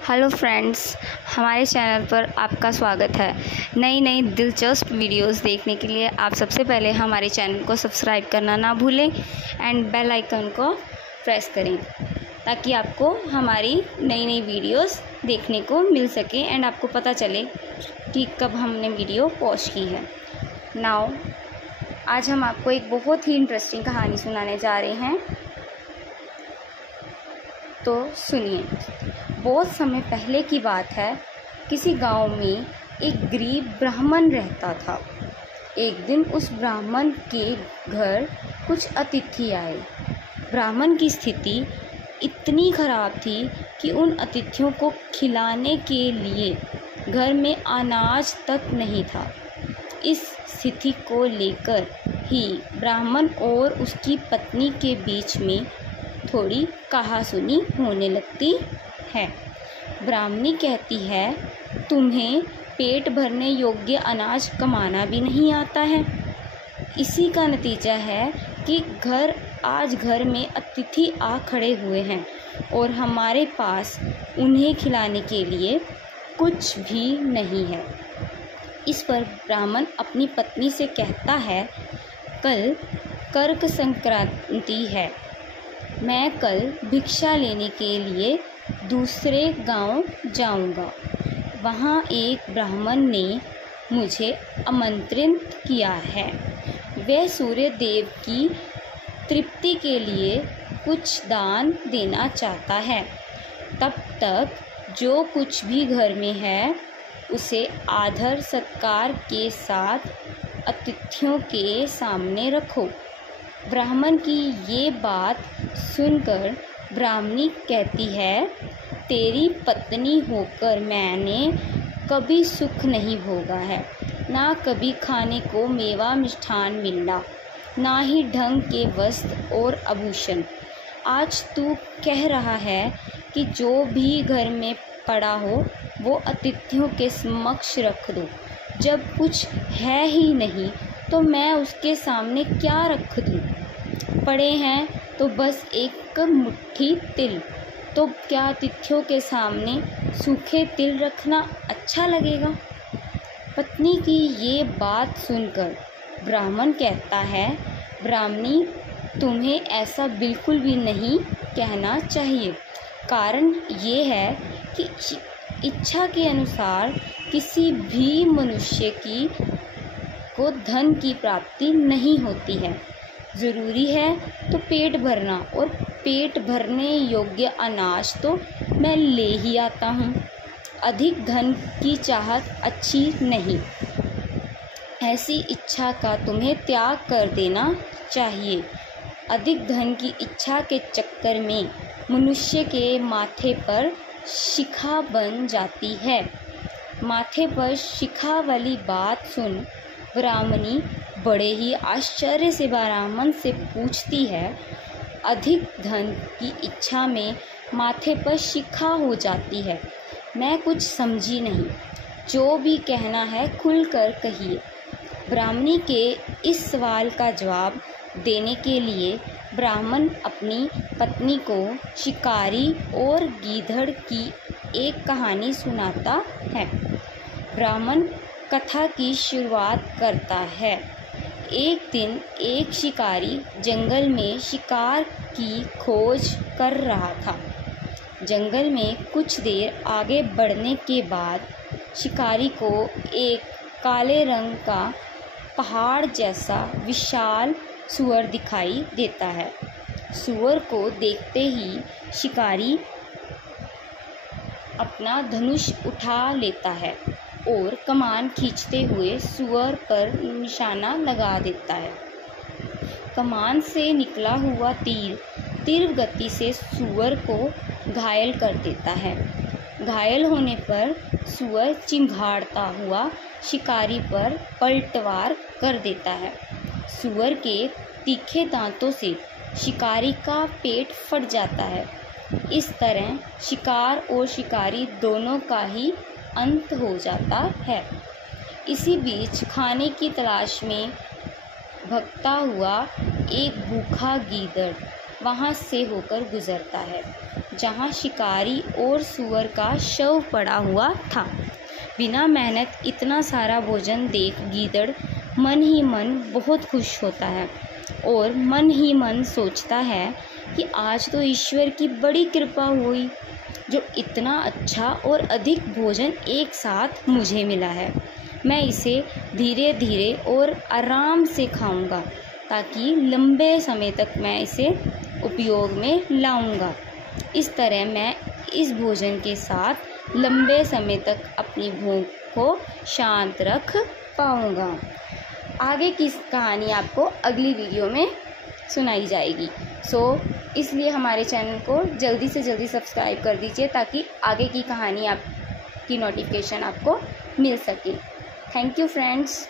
Hello friends, हमारे channel पर आपका स्वागत है। नई नई दिलचस्प वीडियोस देखने के लिए आप सबसे पहले हमारे चैनल को सब्सक्राइब करना ना भूलें एंड बेल आइकन को प्रेस करें ताकि आपको हमारी नई नई वीडियोस देखने को मिल सके एंड आपको पता चले कि कब हमने वीडियो पोस्ट की है। नाउ आज हम आपको एक बहुत ही इंटरेस्टिंग कहानी सुनाने जा रहे हैं, तो सुनिए। बहुत समय पहले की बात है। किसी गांव में एक गरीब ब्राह्मण रहता था। एक दिन उस ब्राह्मण के घर कुछ अतिथि आए। ब्राह्मण की स्थिति इतनी खराब थी कि उन अतिथियों को खिलाने के लिए घर में अनाज तक नहीं था। इस स्थिति को लेकर ही ब्राह्मण और उसकी पत्नी के बीच में थोड़ी कहासुनी होने लगती है। ब्राह्मणी कहती है, तुम्हें पेट भरने योग्य अनाज कमाना भी नहीं आता है। इसी का नतीजा है कि आज घर में अतिथि आ खड़े हुए हैं और हमारे पास उन्हें खिलाने के लिए कुछ भी नहीं है। इस पर ब्राह्मण अपनी पत्नी से कहता है, कल कर्क संक्रांति है। मैं कल भिक्षा लेने के लिए दूसरे गांव जाऊंगा। वहां एक ब्राह्मण ने मुझे आमंत्रित किया है। वह सूर्य देव की तृप्ति के लिए कुछ दान देना चाहता है। तब तक जो कुछ भी घर में है उसे आदर सत्कार के साथ अतिथियों के सामने रखो। ब्राह्मण की ये बात सुनकर ब्राह्मणी कहती है, तेरी पत्नी होकर मैंने कभी सुख नहीं भोगा है। ना कभी खाने को मेवा मिष्ठान मिलना, ना ही ढंग के वस्त्र और आभूषण। आज तू कह रहा है कि जो भी घर में पड़ा हो वो अतिथियों के समक्ष रख दो। जब कुछ है ही नहीं तो मैं उसके सामने क्या रख दूँ? पड़े हैं तो बस एक मुट्ठी तिल, तो क्या अतिथियों के सामने सूखे तिल रखना अच्छा लगेगा? पत्नी की ये बात सुनकर ब्राह्मण कहता है, ब्राह्मणी, तुम्हें ऐसा बिल्कुल भी नहीं कहना चाहिए। कारण ये है कि इच्छा के अनुसार किसी भी मनुष्य को धन की प्राप्ति नहीं होती है। ज़रूरी है तो पेट भरना, और पेट भरने योग्य अनाज तो मैं ले ही आता हूँ। अधिक धन की चाहत अच्छी नहीं। ऐसी इच्छा का तुम्हें त्याग कर देना चाहिए। अधिक धन की इच्छा के चक्कर में मनुष्य के माथे पर शिखा बन जाती है। माथे पर शिखा वाली बात सुन ब्राह्मणी बड़े ही आश्चर्य से ब्राह्मण से पूछती है, अधिक धन की इच्छा में माथे पर शिखा हो जाती है? मैं कुछ समझी नहीं। जो भी कहना है खुलकर कहिए। ब्राह्मणी के इस सवाल का जवाब देने के लिए ब्राह्मण अपनी पत्नी को शिकारी और गीदड़ की एक कहानी सुनाता है। ब्राह्मण कथा की शुरुआत करता है। एक दिन एक शिकारी जंगल में शिकार की खोज कर रहा था। जंगल में कुछ देर आगे बढ़ने के बाद शिकारी को एक काले रंग का पहाड़ जैसा विशाल सूअर दिखाई देता है। सूअर को देखते ही शिकारी अपना धनुष उठा लेता है और कमान खींचते हुए सूअर पर निशाना लगा देता है। कमान से निकला हुआ तीर तीव्र गति से सूअर को घायल कर देता है। घायल होने पर सूअर चिंघाड़ता हुआ शिकारी पर पलटवार कर देता है। सूअर के तीखे दांतों से शिकारी का पेट फट जाता है। इस तरह शिकार और शिकारी दोनों का ही अंत हो जाता है। इसी बीच खाने की तलाश में भटकता हुआ एक भूखा गीदड़ वहां से होकर गुजरता है। जहाँ शिकारी और सूअर का शव पड़ा हुआ था। बिना मेहनत इतना सारा भोजन देख गीदड़ मन ही मन बहुत खुश होता है और मन ही मन सोचता है कि आज तो ईश्वर की बड़ी कृपा हुई जो इतना अच्छा और अधिक भोजन एक साथ मुझे मिला है। मैं इसे धीरे धीरे और आराम से खाऊंगा ताकि लंबे समय तक मैं इसे उपयोग में लाऊंगा। इस तरह मैं इस भोजन के साथ लंबे समय तक अपनी भूख को शांत रख पाऊंगा। आगे की कहानी आपको अगली वीडियो में सुनाई जाएगी। इसलिए हमारे चैनल को जल्दी से जल्दी सब्सक्राइब कर दीजिए ताकि आगे की कहानी आपकी नोटिफिकेशन आपको मिल सके। Thank you friends.